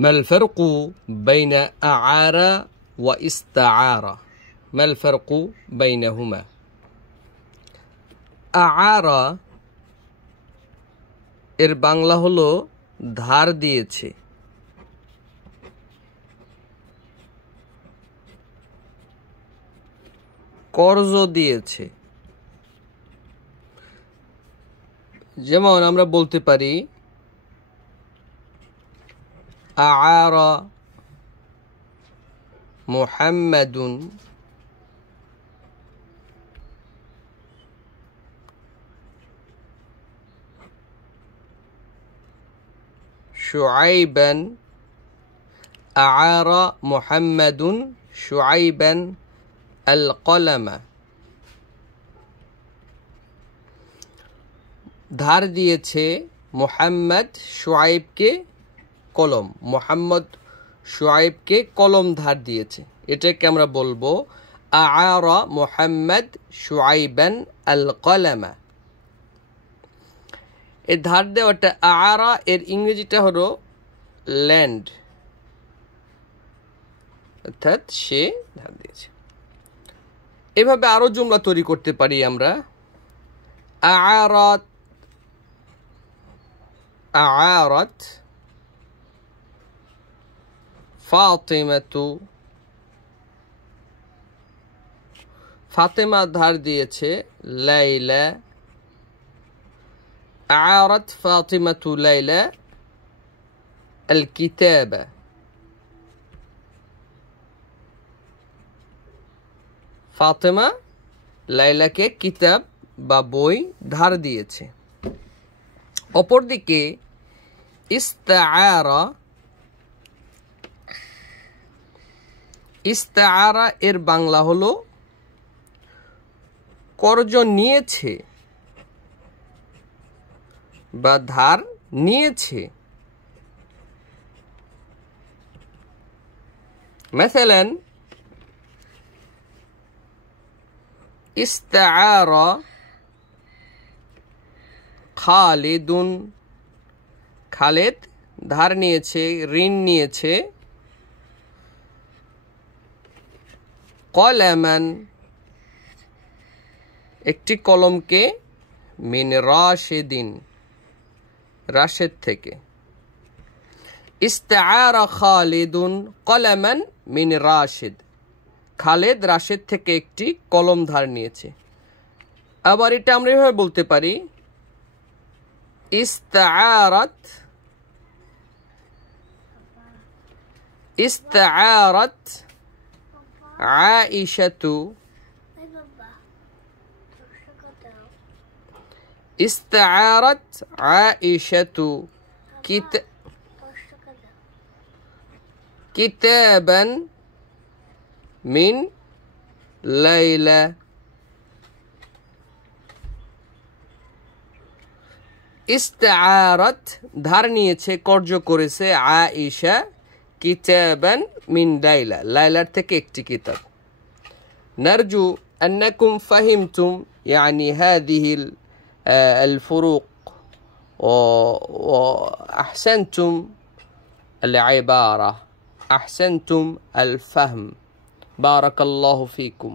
ما الفرق بين أعار واستعار ما الفرق بينهما أعار এর বাংলা হলো ধার দিয়েছে কর্জ দিয়েছে যেমন আমরা বলতে পারি আআরা মুহাম্মাদুন শুআইবান আআরা মুহাম্মাদুন শুআইবান আল কলামা ধার দিয়েছে মুহাম্মদ শুআইবকে কলম মুহাম্মদ শুআইবকে কলম ধার দিয়েছে এটাকে আমরা বলবো আআরা মুহাম্মদ শুআইবান আল কলামা এই ধার দেওয়াটা আআরা এর ইংরেজিটা হলো ল্যান্ড অর্থাৎ সে ধার দিয়েছে এভাবে আরো জুমলা তৈরি করতে পারি আমরা আআরাত أعارت ফাতিমাতু ফাতিমা ধার দিয়েছে লাইলা أعارت فاطمة ليلى الكتابة ফাতিমা লাইলাকে কিতাব বা বই ধার দিয়েছে অপরদিকে ইস্তাআরা এর বাংলা হলো কর্জ নিয়েছে বা ধার নিয়েছে مثلا ইস্তাআরা খালিদুন খালেদ ধার নিয়েছে ঋণ নিয়েছে কলামান একটি কলমকে মিন রাশিদিন রাশেদ থেকে ইস্তাআরা খালিদুন কলামান মিন রাশিদ খালেদ রাশেদ থেকে একটি কলম ধার নিয়েছে আবার এটা আমরা এভাবে বলতে পারি استعارت عائشة استعارت عائشة كتابا من ليلى ইস্তাআরাত ধার নিয়েছে কর্জ করেছে আয়েশা কিতাবান মিন লাইলা লাইলার থেকে একটি কিতাব নারজু আন্নাকুম ফাহিমতুম يعني هذه الفروق وأحسنتم العبارة أحسنتم الفهم بارك الله فيكم